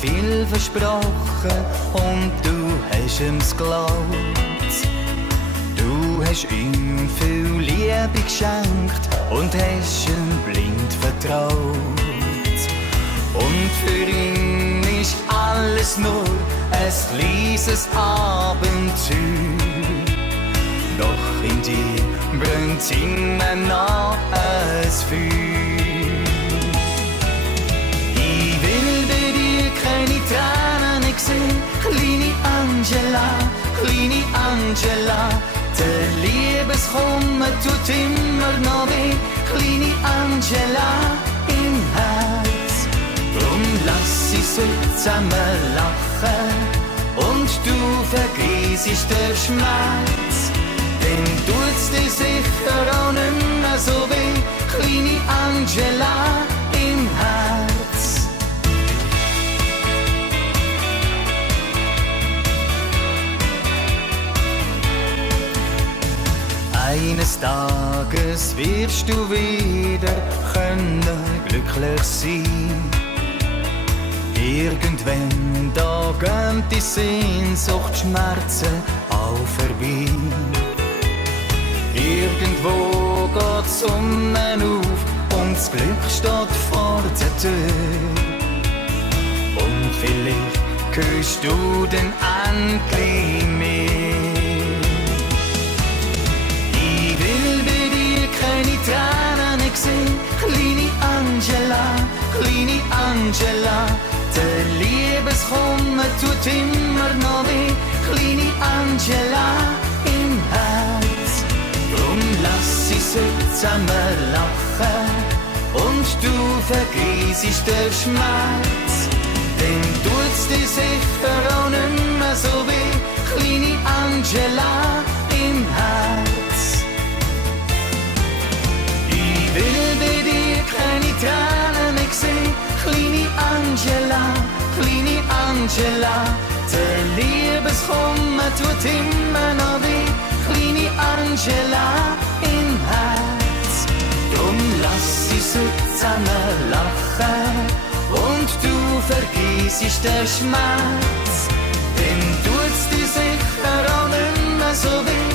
viel versprochen und du hast ihm's geglaubt. Du hast ihm viel Liebe geschenkt und hast ihm blind vertraut. Und für ihn ist alles nur ein kleines Abenteuer. Doch in dir brennt immer noch ein Feuer. Ich will bei dir keine Tränen sehen, kleine Angela, kleine Angela. Der Liebeskummer tut immer noch weh, kleine Angela im Herz. Drum lass sie zusammen lachen und du vergiss den Schmerz. Denn tut's dir sicher auch nicht mehr so weh, kleine Angela im Herz. Eines Tages wirst du wieder können glücklich sein. Irgendwann da gehen die Sehnsucht, Schmerzen auch vorbei. Irgendwo geht die Sonne auf und das Glück steht vor der Tür. Und vielleicht hörst du den endlich mehr. Ich will bei dir keine Tränen sehen, kleine Angela, kleine Angela. Der Liebeskummer tut immer noch weh, kleine Angela im Herz. Drum lass sie zusammen lachen und du vergiss den Schmerz. Denn tut's dir sicher auch nicht mehr so weh, kleine Angela im Herz. Ich will bei dir keine Tränen sehen, kleine Angela, kleine Angela. Der Liebeskummer tut immer noch weh, kleine Angela im Herz. Drum lass sie zusammen lachen und du vergiss den Schmerz. Denn tut's dir sicher auch nicht mehr so weh,